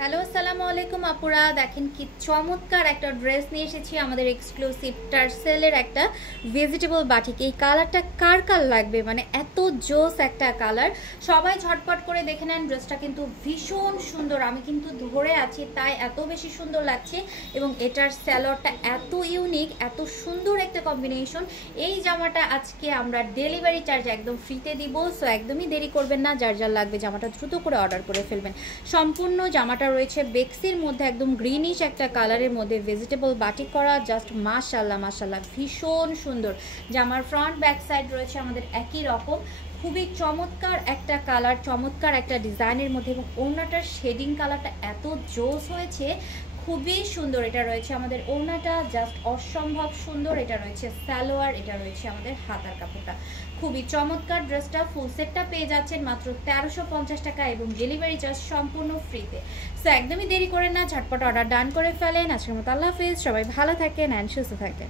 Hello আসসালামু আলাইকুম আপুরা, দেখেন কি চমৎকার একটা ড্রেস নিয়ে এসেছি আমাদের এক্সক্লুসিভ টার্সেলের একটা ভেজিটেবল বাটিক। এই কালারটা কার কার লাগবে, মানে এত জোস একটা কালার। সবাই ঝটপট করে দেখে নেন, ড্রেসটা কিন্তু ভীষণ সুন্দর। আমি কিন্তু ধরে আছি তাই এত বেশি সুন্দর লাগছে, এবং এটার স্যালোয়ারটা এত ইউনিক, এত সুন্দর একটা কম্বিনেশন। এই জামাটা আজকে আমরা ডেলিভারি চার্জ একদম ফ্রিতে দিব, সো একদমই দেরি করবেন না। যার যার লাগবে জামাটা দ্রুত করে অর্ডার করে ফেলবেন। সম্পূর্ণ জামাটা রয়েছে বেক্সির মধ্যে, একদম গ্রিনিশ একটা কালারের মধ্যে ভেজিটেবল বাটিক করা। জাস্ট মাশাআল্লাহ মাশাআল্লাহ, ভীষণ সুন্দর। জামার ফ্রন্ট ব্যাক সাইড রয়েছে আমাদের একই রকম, খুবই চমৎকার একটা কালার, চমৎকার একটা ডিজাইনের মধ্যে, এবং ওড়নাটার শেডিং কালারটা এত জোস হয়েছে, খুবই সুন্দর। এটা রয়েছে আমাদের ওড়নাটা, জাস্ট অসম্ভব সুন্দর। এটা রয়েছে সালোয়ার, এটা রয়েছে আমাদের হাতার কাপড়টা। খুবই চমৎকার ড্রেসটা। ফুল সেটটা পেয়ে যাচ্ছেন মাত্র 1350 টাকা, এবং ডেলিভারি চার্জ সম্পূর্ণ ফ্রিতে। সো একদমই দেরি করেন না, ঝটপট অর্ডার ডান করে ফেলেন। আজকের মতো আল্লাহ হাফিজ, সবাই ভালো থাকেন অ্যান্ড সুস্থ থাকেন।